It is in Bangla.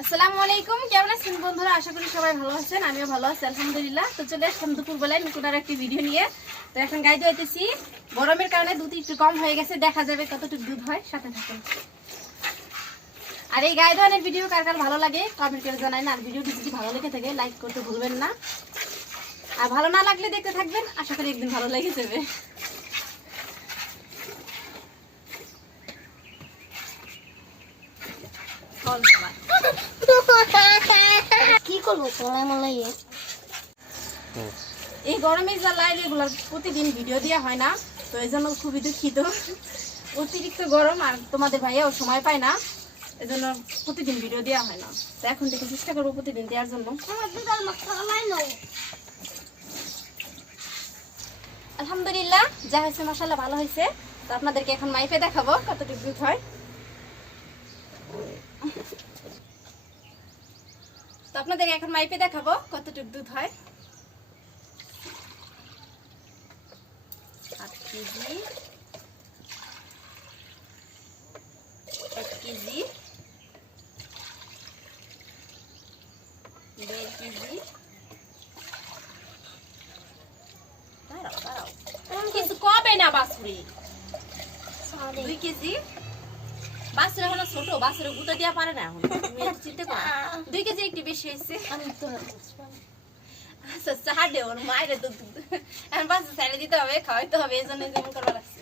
আসসালামু আলাইকুম, কেমন আছেন বন্ধুরা? আশা করি সবাই ভালো আছেন, আমিও ভালো আছি আলহামদুলিল্লাহ। তো চলে আসলাম দুপুরবেলায় নতুন আর একটি ভিডিও নিয়ে। তো এখন গাই দোয়াইতেছি, গরমের কারণে দুধ একটু কম হয়ে গেছে, দেখা যাবে কতটুকু দুধ হয়, সাথে থাকুন। আর এই গায়ে ধোয়ানোর ভিডিও কার কার ভালো লাগে কমেন্ট করে জানাই না। আর ভিডিওটি যদি ভালো লেগে থাকে লাইক করতে ভুলবেন না, আর ভালো না লাগলে দেখতে থাকবেন, আশা করি একদিন ভালো লেগে যাবে। কি করবো এই গরমে জ্বালায় রেগুলার প্রতিদিন ভিডিও দেওয়া হয় না, তো এই জন্য খুবই দুঃখিত। অতিরিক্ত গরম আর তোমাদের ভাইয়াও সময় পায় না, এই জন্য প্রতিদিন ভিডিও দেওয়া হয় না। তো এখন থেকে চেষ্টা করবো প্রতিদিন দেওয়ার জন্য। আলহামদুলিল্লাহ, যা হয়েছে মশালা ভালো হয়েছে। তো আপনাদেরকে এখন মাইপে দেখাবো কতটুকু দুধ হয়। তো আপনাদেরকে এখন মাইপে দেখাবো কতটুকু দুধ হয়। 8 কেজি, 1 কেজি, 1.5 কেজি। কিছু কবে না বাছুরি, 2 কেজি। বাছুর এখনো ছোট, বাছুরে গুঁতো দেওয়া পারে না এখন, তুমি একটু চিন্তা করো। 2 কেজি একটু বেশি হয়েছে। আচ্ছা চা দে, ওর মায়ের দুধ এখন বাচ্চা ছেড়ে দিতে হবে, খাওয়াইতে হবে, এই জন্য যেমন করবা লাগছে।